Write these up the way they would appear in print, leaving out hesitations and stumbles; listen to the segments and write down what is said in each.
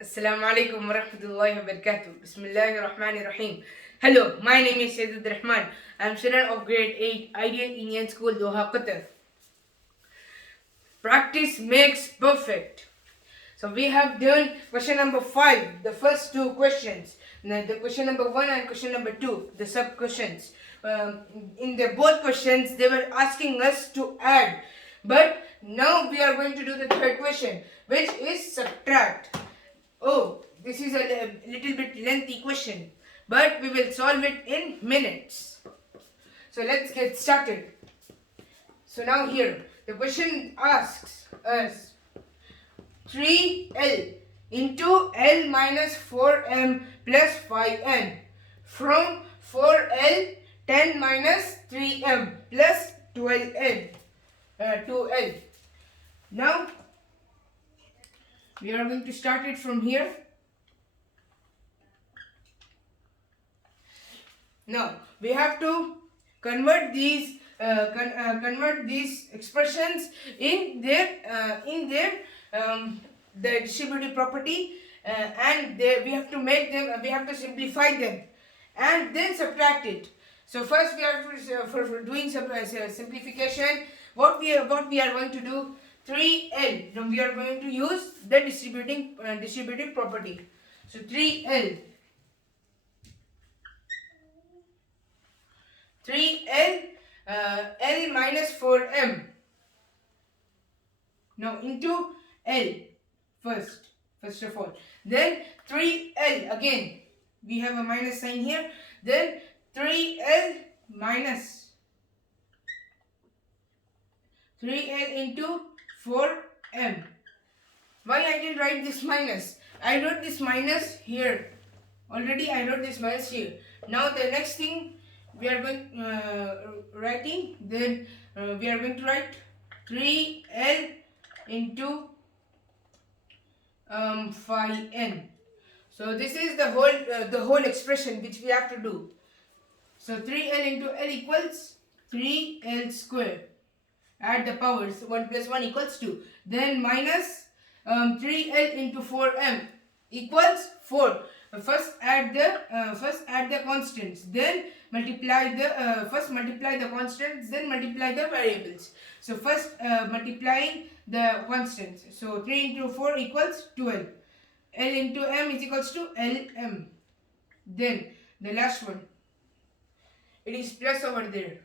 Assalamu alaikum wa rahmatullahi wa barakatuh. Bismillahir Rahmanir Rahim. Hello, my name is Sayyid Rahman. I am student of grade 8, Ideal Indian School, Doha, Qatar. Practice makes perfect. So we have done question number 5, the first two questions. Now the question number 1 and question number 2, the sub questions. In the both questions, they were asking us to add. But now we are going to do the third question, which is subtract. Oh, this is a little bit lengthy question, but we will solve it in minutes. So let's get started. So now here, the question asks us 3L into L minus 4M plus 5N from 4L 10 minus 3M plus 12L 2L. Now we are going to start it from here. Now we have to convert these expressions in their the distributive property, and we have to make them. We have to simplify them, and then subtract it. So first we have to for doing some simplification. What we are going to do. 3L. Now we are going to use the distributive property. So 3L. 3L L minus 4M. Now into L first of all. Then 3L again. We have a minus sign here. Then 3L minus 3L into 4M. Why I didn't write this minus? I wrote this minus here. Already I wrote this minus here. Now the next thing we are going writing. Then we are going to write 3L into 5N. So this is the whole expression which we have to do. So 3L into L equals 3L square. Add the powers. 1 plus 1 equals 2. Then minus 3L into 4M equals 4. First add the constants. Then multiply the constants. Then multiply the variables. So first multiplying the constants. So 3 into 4 equals 12. L into M is equals to LM. Then the last one. It is plus over there.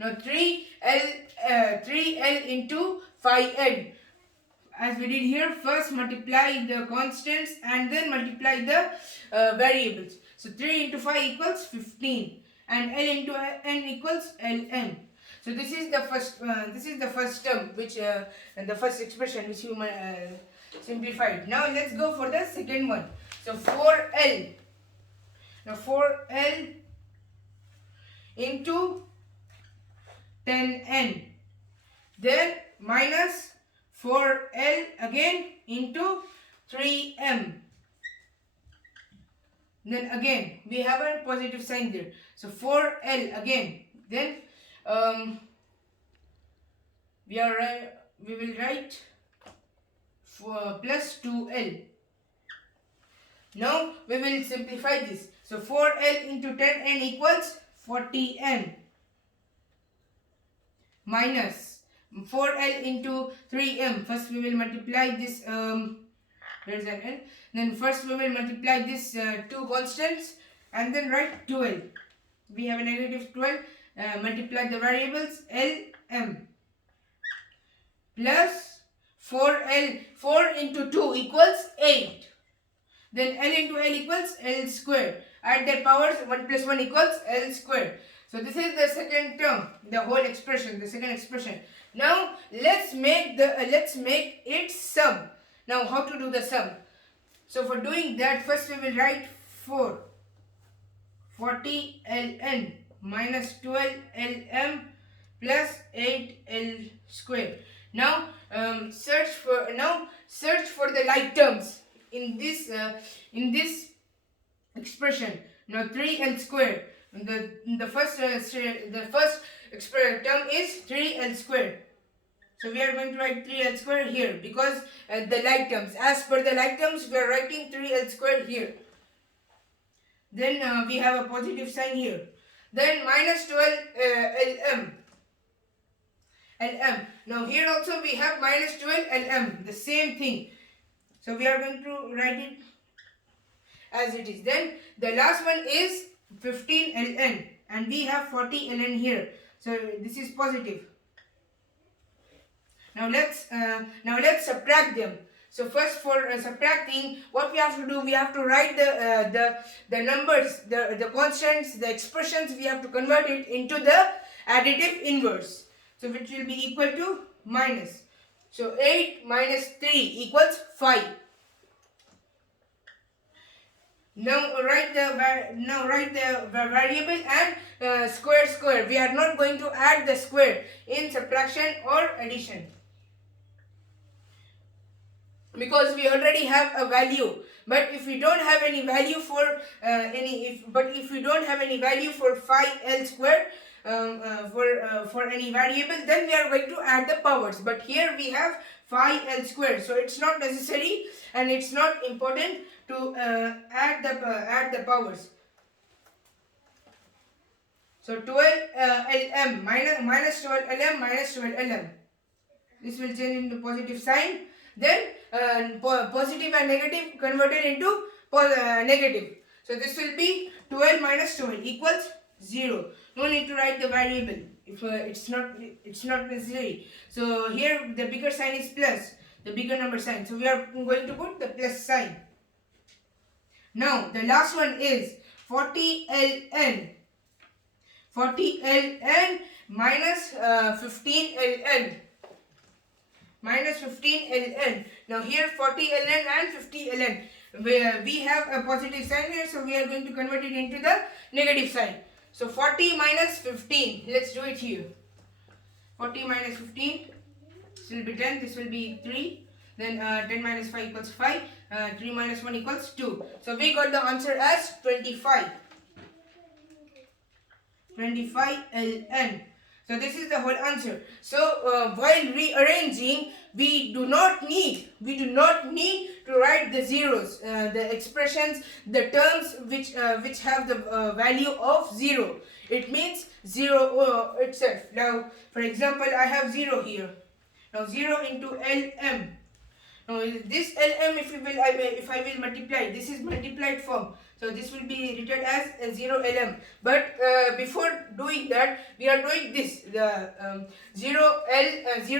Now 3L into 5N. As we did here, first multiply the constants and then multiply the variables. So 3 into 5 equals 15, and L into N equals Ln. So this is the first term, which and the first expression which you simplified. Now let's go for the second one. So 4L. Now 4L into 10N. Then minus 4L again into 3M. Then again we have a positive sign there. So 4L again. Then we will write plus 2L. Now we will simplify this. So 4L into 10N equals 40N. Minus 4L into 3M. First we will multiply this, there's an L. Then first we will multiply this two constants and then write 12. We have a negative 12. Multiply the variables LM. Plus 4L. 4 into 2 equals 8. Then L into L equals L square. Add their powers. 1 plus 1 equals L square. So this is the second term, the whole expression, the second expression. Now let's make it sum. Now how to do the sum? So for doing that, first we will write 40 Ln minus 12 Lm plus 8 L square. Now search for the like terms in this expression. Now 3L square. The first term is 3L square. So we are going to write 3l square here because the like terms. As per the like terms, we are writing 3l square here. Then we have a positive sign here. Then minus 12 lm. Lm. Now here also we have minus 12 lm. The same thing. So we are going to write it as it is. Then the last one is 15 ln. And we have 40 ln here. So this is positive. Now let's subtract them. So first, for subtracting, what we have to do, we have to write the numbers, the constants, the expressions. We have to convert it into the additive inverse. So which will be equal to minus. So 8 minus 3 equals 5. Now write the variable and square. We are not going to add the square in subtraction or addition, because we already have a value. But if we don't have any value for if we don't have any value for 5l square for any variable, then we are going to add the powers. But here we have 5l square, so it's not necessary and it's not important to add the powers. So 12 lm minus 12 lm minus 12 lm. This will change into positive sign. Then positive and negative converted into negative. So this will be 12 minus 12 equals 0. No need to write the variable if it's not necessary. So here the bigger sign is plus, the bigger number sign. So we are going to put the plus sign. Now the last one is 40 ln. 40 ln minus 15 ln. Minus 15 ln. Now here 40 ln and 50 ln. We have a positive sign here, so we are going to convert it into the negative sign. So 40 minus 15. Let's do it here. 40 minus 15. This will be 10. This will be 3. Then 10 minus 5 equals 5. 3 minus 1 equals 2. So we got the answer as 25. 25 ln. So this is the whole answer. So while rearranging, we do not need to write the zeros, the expressions, the terms which have the value of 0. It means 0 itself. Now, for example, I have 0 here. Now 0 into lm. Now this lm, if I will multiply, this is multiplied form. So this will be written as 0 lm. But before doing that, we are doing this, the 0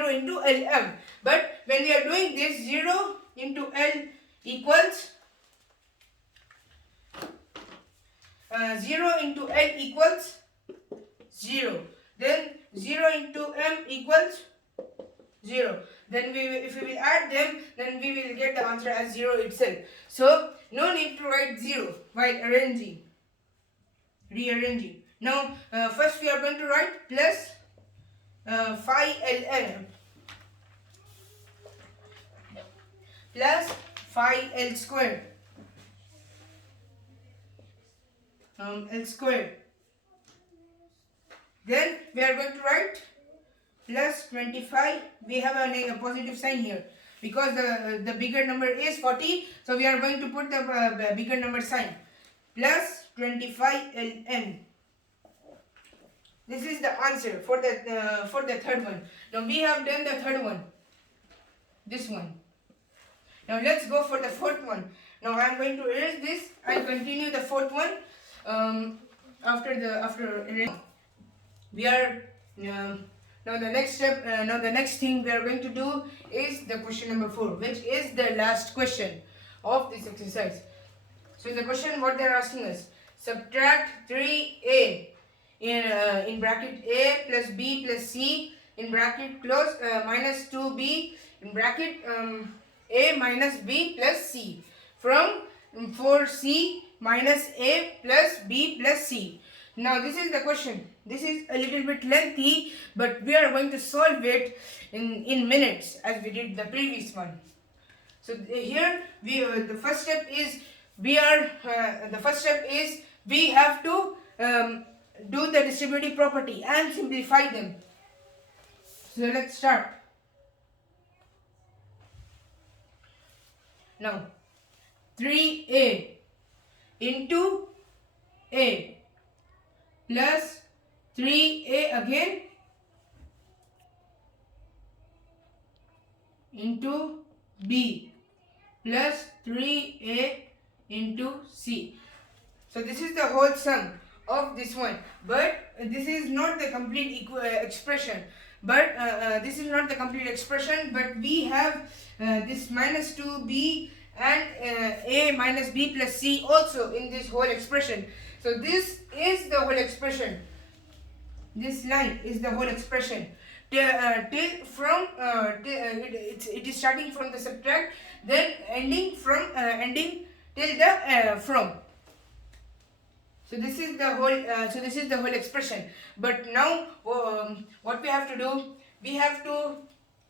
into lm. But when we are doing this, 0 into l equals 0 into l equals 0. Then 0 into m equals 0. Then if we will add them, then we will get the answer as 0 itself. So no need to write 0 while rearranging. Now first we are going to write plus 5ln plus 5l square l square. Then we are going to write plus 25. We have a positive sign here because the bigger number is 40. So we are going to put the bigger number sign. Plus 25 ln. This is the answer for the third one. Now we have done the third one. This one. Now let's go for the fourth one. Now I am going to erase this and continue the fourth one after erasing. We are now the next step. Now the next thing we are going to do is the question number 4, which is the last question of this exercise. So the question what they are asking us: subtract 3a in bracket a plus b plus c in bracket close minus 2b in bracket a minus b plus c from 4c minus a plus b plus c. Now this is the question. This is a little bit lengthy, but we are going to solve it in minutes as we did the previous one. So here the first step is we have to do the distributive property and simplify them. So let's start. Now 3a into a plus 3a again into b plus 3a into c. So this is the whole sum of this one, but this is not the complete expression. But this is not the complete expression. But we have this minus 2b and a minus b plus c also in this whole expression. So this is the whole expression. This line is the whole expression. It is starting from the subtract, then ending till the from. So this is the whole expression. But now what we have to do, we have to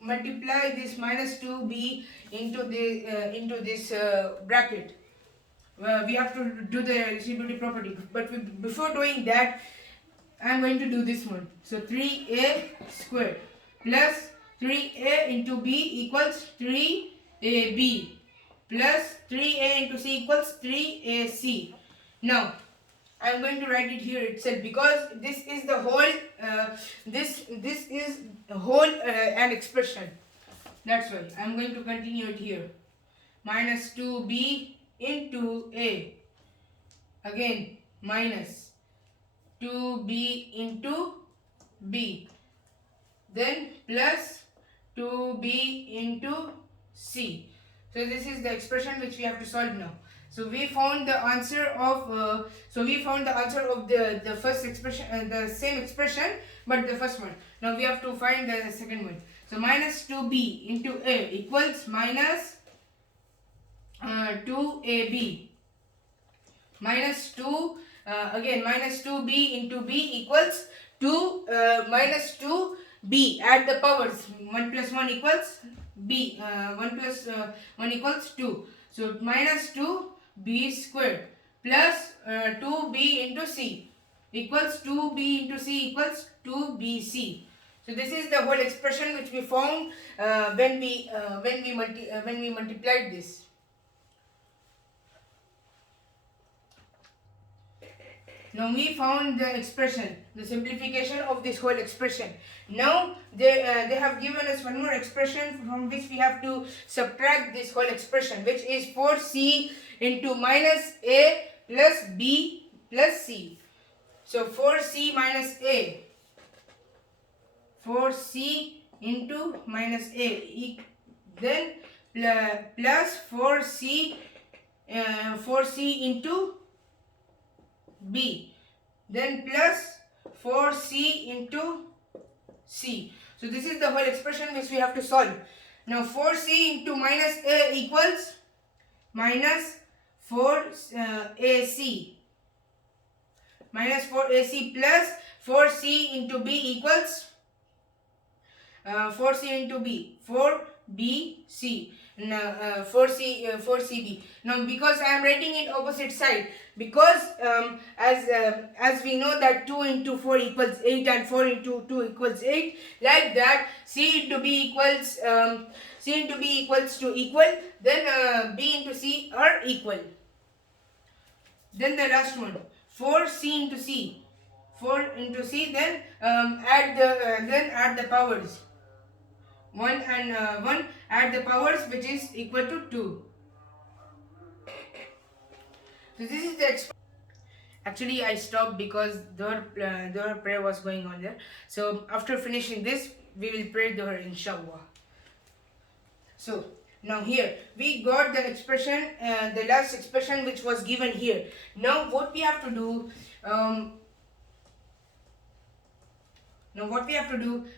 multiply this minus 2b into this bracket. We have to do the distributive property. But before doing that, I am going to do this one. So 3a squared plus 3a into b equals 3ab plus 3a into c equals 3ac. Now I am going to write it here itself, because this is the whole this is whole an expression. That's why I am going to continue it here. Minus 2b into a, again minus 2b into b, then plus 2b into c. So this is the expression which we have to solve now. So we found the answer of the first expression, the same expression, but the first one. Now we have to find the second one. So minus 2b into a equals minus 2ab minus 2 again minus 2b into b equals 2 minus 2b. Add the powers. 1 plus 1 equals b. 1 plus 1 equals 2. So minus 2b squared plus 2b into c equals 2b into c equals 2bc. So this is the whole expression which we found when we multiplied this. Now we found the expression, the simplification of this whole expression. Now they have given us one more expression from which we have to subtract this whole expression, which is 4c into minus a plus b plus c. So 4c minus a, 4c into minus a, then plus 4c into b, then plus 4c into c. So this is the whole expression which we have to solve. Now 4c into minus a equals minus 4ac, minus 4ac plus 4c into b equals 4c into b, 4bc. Now 4cb. Now because I am writing it opposite side, because as we know that 2 into 4 equals 8 and 4 into 2 equals 8, like that c into b equals to equal, then b into c are equal. Then the last one, 4c into c, 4 into c, then add the powers. 1 and 1, add the powers, which is equal to 2. So this is the actually I stopped because Dhuhr prayer was going on there. So after finishing this, we will pray Dhuhr, inshallah. So now here we got the expression, the last expression which was given here. Now what we have to do,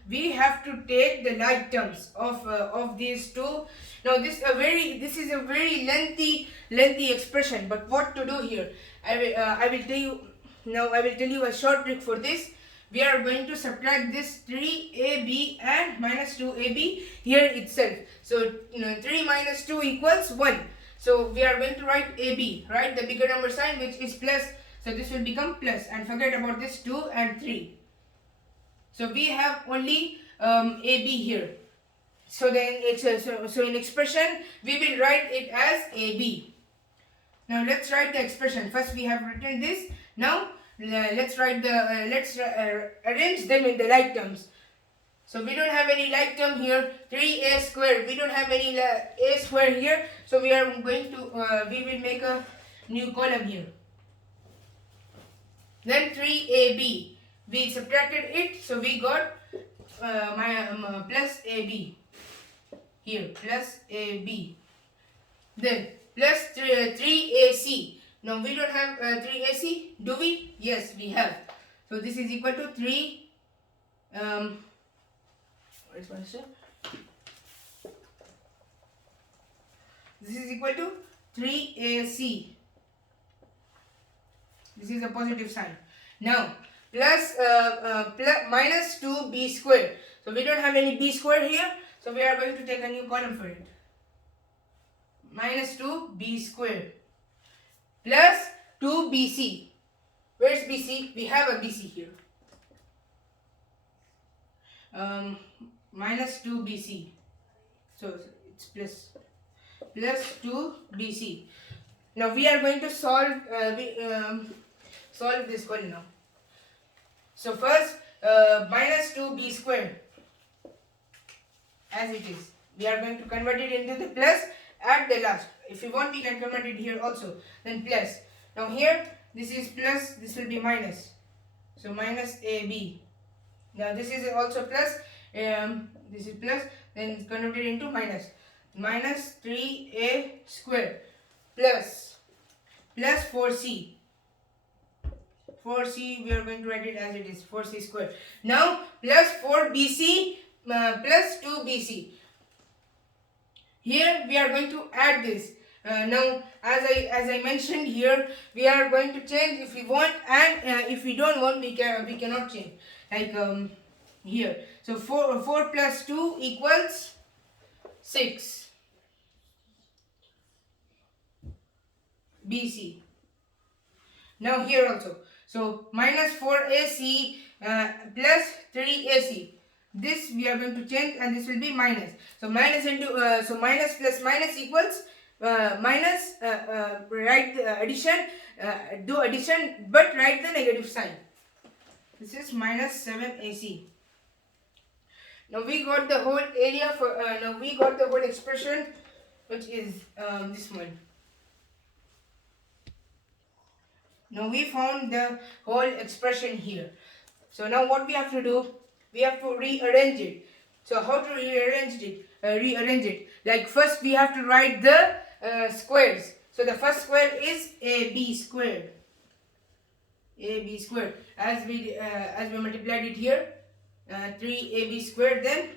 we have to take the like terms of these two. Now this is a very lengthy expression, but what to do here? I will tell you now. I will tell you a short trick for this. We are going to subtract this 3ab and minus 2ab here itself. So 3 minus 2 equals 1. So we are going to write ab, right, the bigger number sign, which is plus. So this will become plus, and forget about this 2 and 3. So we have only AB here. So then so in expression we will write it as AB. Now let's write the expression. First we have written this. Now let's write the arrange them in the like terms. So we don't have any like term here. 3a square. We don't have any a square here. So we are going to we will make a new column here. Then 3ab. We subtracted it, so we got plus ab here, plus ab. Then plus 3ac. Now we don't have 3ac, do we? Yes, we have. So this is equal to 3. What is my answer? This is equal to 3ac. This is a positive sign. Now plus minus 2b square. So we don't have any b square here. So we are going to take a new column for it. Minus 2b square plus 2bc. Where's bc? We have a bc here. Minus 2bc. So it's plus 2bc. Now we are going to solve solve this one now. So first minus 2b square as it is. We are going to convert it into the plus at the last. If you want, we can convert it here also. Then plus. Now here this is plus, this will be minus. So minus ab. Now this is also plus. This is plus. Then convert it into minus. Minus 3a square plus 4c. 4c we are going to write it as it is, 4c square. Now plus 4bc plus 2bc. Here we are going to add this. Now as I mentioned here, we are going to change if we want, and if we don't want, we cannot change. Like here. So 4 plus 2 equals 6 BC. Now here also. So minus 4ac plus 3ac. This we are going to change, and this will be minus. So minus into so minus plus minus equals minus. Write the addition. Do addition, but write the negative sign. This is minus 7ac. Now we got the whole area for. Now we got the whole expression, which is this one. Now we found the whole expression here. So now what we have to do? We have to rearrange it. So how to rearrange it? Like first we have to write the squares. So the first square is ab squared. Ab squared. As we multiplied it here, 3ab squared. Then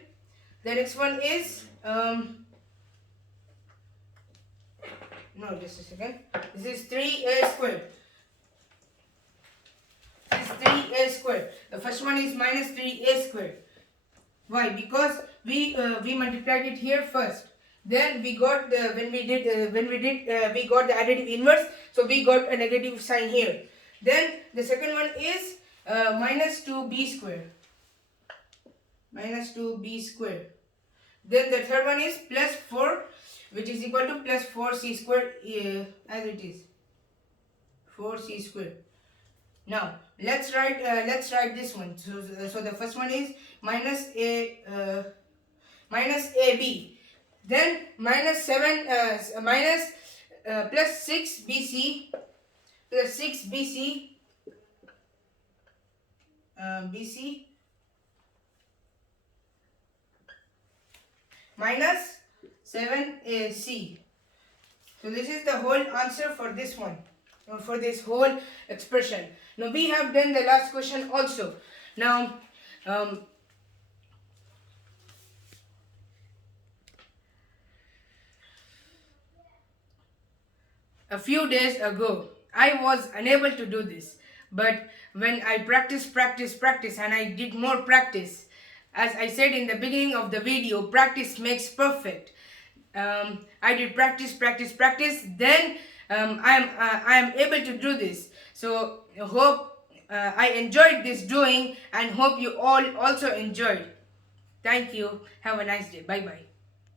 the next one is no, just a second. This is 3a squared. This is 3a squared. The first one is minus 3a squared. Why? Because we multiplied it here first. Then we got the we got the additive inverse. So we got a negative sign here. Then the second one is minus 2b squared. Minus 2b squared. Then the third one is plus 4, which is equal to plus 4c squared as it is. 4c squared. Now let's write this one. So the first one is minus ab. Then minus 7 plus 6 bc plus 6 bc minus 7ac. So this is the whole answer for this one, for this whole expression. Now we have done the last question also. Now a few days ago I was unable to do this, but when I practice and I did more practice, as I said in the beginning of the video, practice makes perfect. I did practice, then I am able to do this. So hope I enjoyed this doing, and hope you all also enjoyed. Thank you. Have a nice day. Bye bye.